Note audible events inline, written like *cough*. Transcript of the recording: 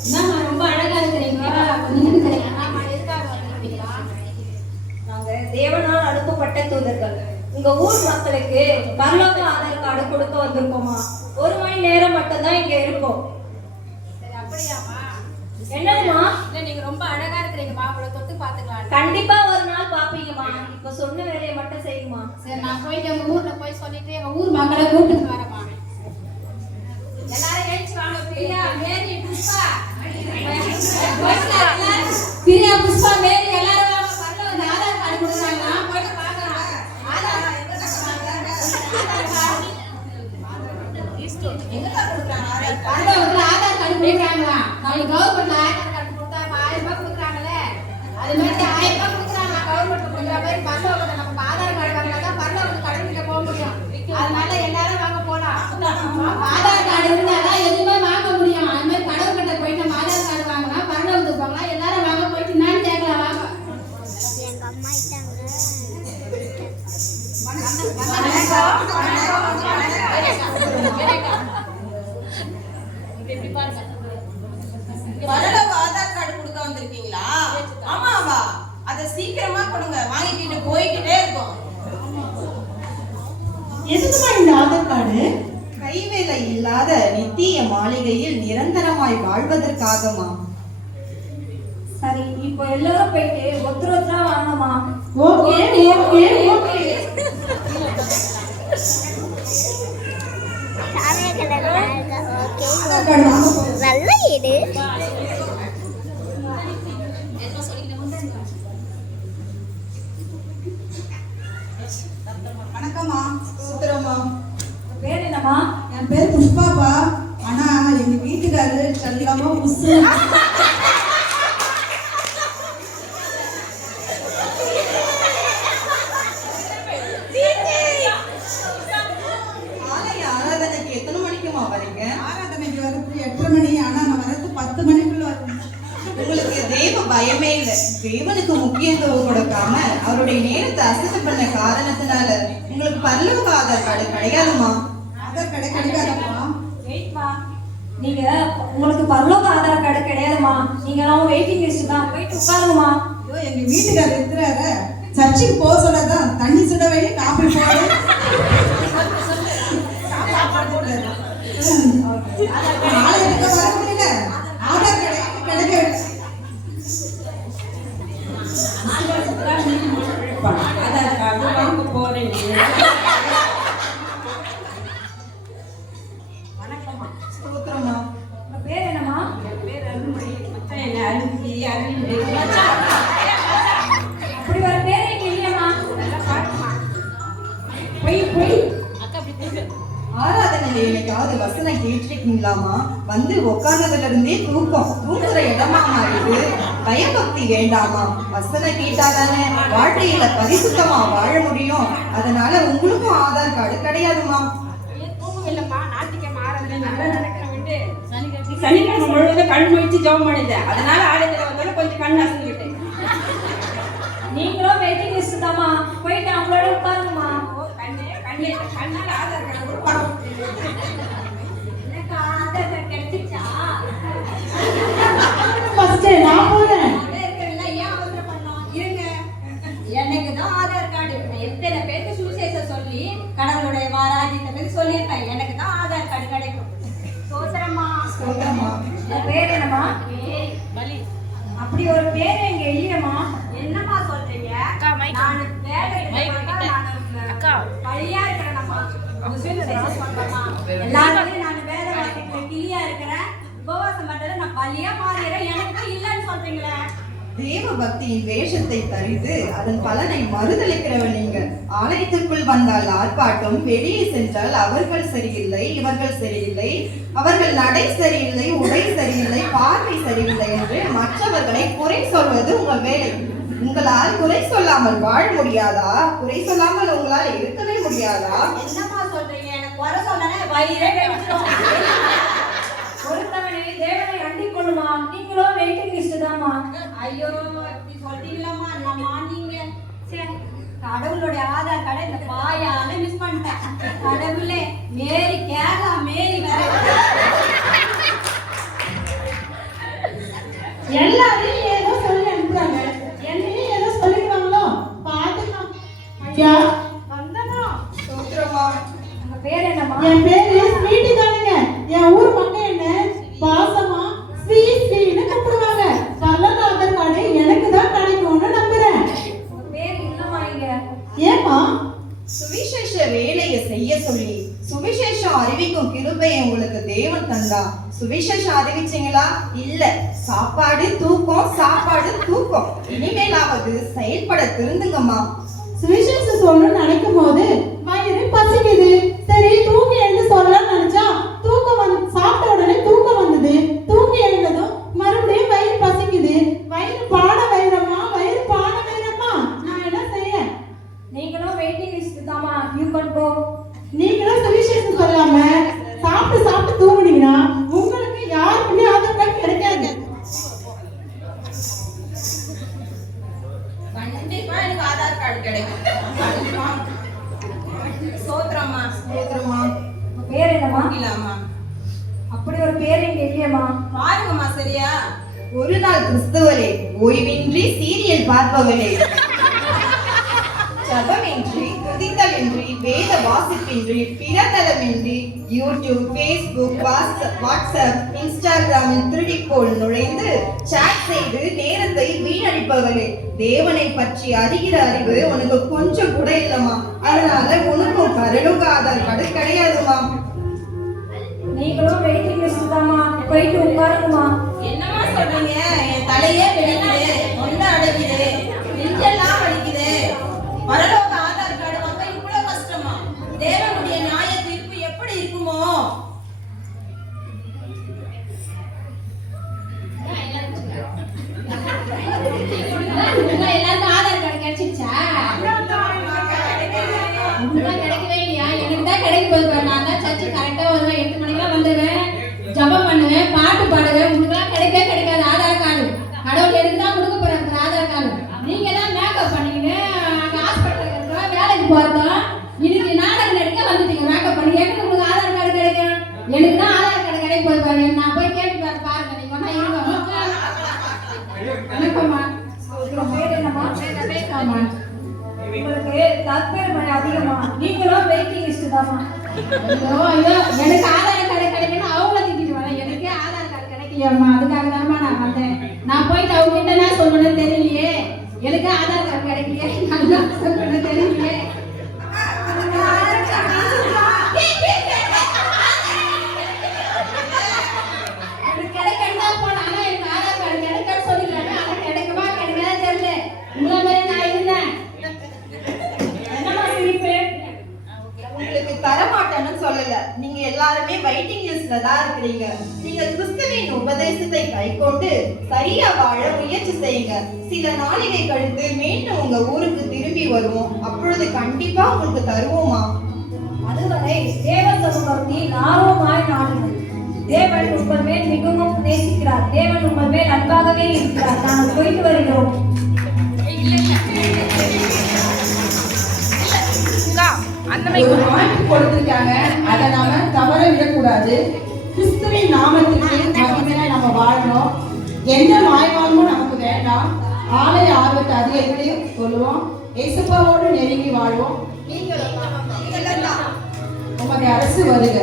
என்னம்மா ரொம்ப அழகா இருக்கிறீங்க நாங்க தேவனால் அனுப்பப்பட்ட தூதர்கள். உங்க ஊர் மக்களுக்கு பரலோக ஆதார் கார்டு கொடுக்க வந்திருக்கோமா? ஒரு மணி நேரம் மட்டும்தான் இங்க அப்படியாம்மா என்னதுமா இல்ல நீங்க ரொம்ப அழகா இருக்கிறீங்கம்மா உங்களை தொட்டு பாத்துக்கலாம் கண்டிப்பா ஒரு நாள் பாப்பீங்கம்மா இப்ப சொன்ன வேலையை மட்டும் செய்யுமா சரி நான் போயிட்டு எங்க ஊர்ல போய் சொல்லிட்டு எங்க ஊர் மக்களை கூப்பிட்டு வரேம்மா எல்லாரும் எழுச்சி வாங்க பிரியா மேரி புஷ்பா பிரியா புஷ்பா மேரி எல்லாரும் வாங்க வரல வந்து ஆதார் கார்டு கொடுக்குறாங்களா போயிட்டு பார்க்கலாம் ஆதார் வரல ஆதார் கார்டு கொடுக்குறாங்களா நம்ம கவர்மெண்ட்ல ஆதார் கார்டு கொடுத்தா ஆயிரம் ரூபாய் கொடுக்குறாங்களே. அது மாதிரி ஆயிரம் ரூபாய் கொடுக்குறாங்க. கவர்மெண்ட் கொடுக்குற மாதிரி பரலோகத்தை வாங்கிக்கிட்டு போய்கிட்டே இருக்கோம். எதுக்குமா இந்த ஆதார் கார்டு? கைவேலை இல்லாத நித்திய மாளிகையில் நிரந்தரமாய் வாழ்வதற்காகமா? சரி இப்போ எல்லாரும் போயிட்டு ஒருத்தர் ஒருத்தரா வாங்கம்மா. ஓகே ஓகே ஓகே நல்ல ஈடு வணக்கம்மா சுத்திரமா பேர் என்னம்மா என் பேர் புஷ்பாப்பா ஆனா எங்க வீட்டுக்காரரு செல்லமா புசு ஆலய ஆராதனைக்கு எத்தனை மணிக்குமா வரீங்க ஆராதனைக்கு வரது எட்டரை மணி ஆனா நான் வரது பத்து மணிக்குள்ள வரணும் உங்களுக்கு தேவ பயமே இல்லை. தேவனுக்கு முக்கியத்துவம் கொடுக்காம அவருடைய நேரத்தை அசத்து பண்ண காரணத்தினால உங்களுக்கு பரலோக ஆதார் கார்டு கிடையாதுமா ஆதார் கடை கிடைக்காதப்பா வெயிட்மா நீங்க உங்களுக்கு பரலோக ஆதார் கார்டு கிடையாதுமா. நீங்க எல்லாம் வெயிட்டிங் லிஸ்ட் தான். போயிட்டு உட்காருங்கம்மா. ஐயோ எங்க வீட்டுக்காரர் இருக்கிறாரு. சர்ச்சுக்கு போக சொல்லதான் தண்ணி சுட வேண்டி காப்பி போடு. *laughs* ஆலயத்துக்கு அப்படி ஒரு பேர் இங்க இல்லையம்மா போய் போய் ஆராதனையில என்னைக்காவது வசனம் கேட்டிருக்கீங்களாமா வந்து உட்கார்ந்ததுல இருந்தே தூக்கம். தூங்குற இடமா மாறிடு பயபக்தி வேண்டாமா வசனம் கேட்டாதானே வாழ்க்கையில பரிசுத்தமா வாழ முடியும். அதனால உங்களுக்கும் ஆதார் கார்டு கிடையாதுமா சனிக்கிழமை. சனிக்கிழமை முழுவதும் கண் முழிச்சு ஜெபம் பண்ணிட்டேன். அதனால ஆலயத்துல கொஞ்சம் கண் அசந்துக்கிட்டேன் நீங்களும் வெயிட்டிங் லிஸ்ட் தாம்மா. போயிட்டு அவங்களோட உட்காருங்கம்மா. கண்ணே கண்ணே கண்ணால் ஆதார் கார்டு படம். எனக்கு ஆதார் கார்டு கிடைச்சிச்சா ஃபர்ஸ்ட் நான் போறேன் அப்படி ஒரு பேர் எங்க இல்லையம்மா என்னம்மா சொல்றீங்க? நான் வேலைக்கு போயிட்டா நான் பழியா இருக்கிறேன்மா. சுவிசேஷம் சொல்றேம்மா. எல்லாருமே நான் வேலை வாங்கிட்டு கிளியா இருக்கிறேன். உபவாசம் பண்றது நான் பழியா மாறிடுறேன். எனக்கு இல்லைன்னு சொல்றீங்களே. தேவ பக்தியின் வேஷத்தை தரித்து அதன் பலனை மறுதளிக்கிறவன் நீங்க ஆலயத்திற்குள் வந்தால் ஆர்ப்பாட்டம் வெளியே சென்றால் அவர்கள் சரியில்லை இவர்கள் சரியில்லை. அவர்கள் நடை சரியில்லை உடை சரியில்லை பார்வை சரியில்லை என்று மற்றவர்களை குறை சொல்வது உங்கள் வேலை. உங்களால் குறை சொல்லாமல் வாழ முடியாதா? குறை சொல்லாமல் உங்களால் இருக்கவே முடியாதா? என்னம்மா சொல்றீங்க? எனக்கு குறை சொல்லனே வயிறே ஒருத்தவனை தேவனை அண்டிக் கொள்ளுமா? நீங்களும் வெயிட்டிங் லிஸ்ட் தாம்மா. ஐயோ இப்படி சொல்றீங்களாம்மா? நம்மா நீங்க? சரி கடவுளுடைய ஆதார் கார்டை இந்த பாயால மிஸ் பண்ணிட்டேன். கடவுளே மேரி என்னம்மா எல்லாரையும் ஏதோ சொல்லி அனுப்புறாங்க. என்னையும் ஏதோ சொல்லிடுவாங்களோ? பார்த்துக்கலாம் ஐயா. சுவிசேஷம் அறிவிக்கும் கிருபையை உங்களுக்கு தேவன் தந்தா. சுவிசேஷம் அறிவிச்சீங்களா? இல்ல. சாப்பாடு தூக்கம் சாப்பாடு தூக்கம். இனிமேலாவது செயல்பட திருந்துங்கம்மா. சுவிசேஷம் சொல்லணும்னு நினைக்கும் போது வயிறு பசிக்குது சரி தூங்கி எழுந்து சொல்லலாம்னு நினைச்சா தூக்கம் வந்து சாப்பிட்ட உடனே தூக்கம் வந்தது தூங்கி எழுந்ததும் மறுபடியும் வயிறு பசிக்குது வயிறு பாட வயிறம்மா வயிறு பாட வயிறம்மா நான் என்ன செய்ய நீங்களும் வெயிட்டிங் லிஸ்ட் தாமா யூ கன் கோ நீங்களும் சுவிசேஷம் சொல்லாம சாப்பிட்டு சாப்பிட்டு தூங்குனீங்கன்னா உங்களுக்கு யாருக்குமே ஆதார் கார்டு கிடைக்காது கண்டிப்பா எனக்கு ஆதார் கார்டு கிடைக்கும் கண்டிப்பா. சோத்திரம்மா சோதரமா உன் பேர் என்னம்மா இல்லாமா அப்படி ஒரு பேர் இங்க இல்லையம்மா பாருங்கம்மா சரியா ஒரு நாள் கிறிஸ்துவரே ஓய்வின்றி சீரியல் பார்ப்பவரே ஜபமின்றி துதித்தலின்றி வேத வாசிப்பின்றி பிறதளமின்றி யூடியூப் ஃபேஸ்புக் வாட்ஸ்அப் வாட்ஸ்அப் இன்ஸ்டாகிராமில் திருடிக்கோள் நுழைந்து சாட் செய்து நேரத்தை வீணடிப்பவரே தேவனை பற்றி அறிகிற அறிவு உனக்கு கொஞ்சம் கூட இல்லம்மா. அதனால உனக்கும் பரலோக ஆதார் கார்டு கிடையாதுமா நீங்களும் வெயிட்டிங் லிஸ்ட் தாமா போயிட்டு உட்காருங்கம்மா. என்னம்மா சொல்றீங்க? என் தலையே வெடிக்குது ஒண்ணு அடைக்குது நெஞ்செல்லாம் வலிக்குது. வரலோ பார்த்தோம் இன்னைக்கு நாடகம் நடிக்க வந்துட்டீங்க. மேக்கப் பண்ணி. எனக்கு உங்களுக்கு ஆதார் கார்டு கிடைக்கும்? எனக்கு தான் ஆதார் கார்டு கிடைக்க போய் பாருங்க. நான் போய் கேட்டு பாரு பாருங்க. நீங்க ஒன்றா இருங்க வணக்கம்மா. உங்களுக்கு தற்பெருமை அதிகமா. நீங்களும் வெயிட்டிங் லிஸ்ட் தாமா எனக்கு ஆதார் கார்டு கிடைக்கணும் அவங்கள திட்டிட்டு வரேன் எனக்கே ஆதார் கார்டு கிடைக்கலையம்மா. அதுக்காக தான்மா நான் வந்தேன். நான் போயிட்டு அவங்க கிட்ட என்ன சொல்லணும்னு தெரியலையே. எனக்கு ஆதார் கார்டு கிடைக்கலையே. நல்லா என்ன தெரியலையே. எனக்கு எனக்கு ஆதார் கார்டு மாதிரி நான் தரமாட்டேன்னு சொல்லல. நீங்க எல்லாருமே வெயிட்டிங் லிஸ்ட்ல தான் இருக்கிறீங்க. நீங்க கிறிஸ்துவின் உபதேசத்தை கைக்கொண்டு சரியா வாழ முயற்சி செய்யுங்க. சில நாளிகை கழித்து மீண்டும் உங்க ஊருக்கு திரும்பி வருவோம். அப்பொழுது கண்டிப்பா உங்களுக்கு தருவோமா? அதுவரை தேவ சமூகத்தில் ஆர்வமாய் நாடுங்கள். தேவன் உங்கள் மேல் மிகவும் நேசிக்கிறார். தேவன் உங்கள் மேல் அன்பாகவே இருக்கிறார். நாங்கள் போயிட்டு வருகிறோம். ஒரு வாய்ப்பு கொடுத்திருக்காங்க. அதை நாம தவற விடக்கூடாது. கிறிஸ்துவின் நாமத்துக்கு மகிமையா நம்ம வாழணும். எந்த மாய்வாழ்வும் நமக்கு வேண்டாம். ஆலய ஆர்வத்தை அதிகரித்து சொல்லுவோம். இயேசுப்பாவோடு நெருங்கி வாழ்வோம். உமது அரசு வருக.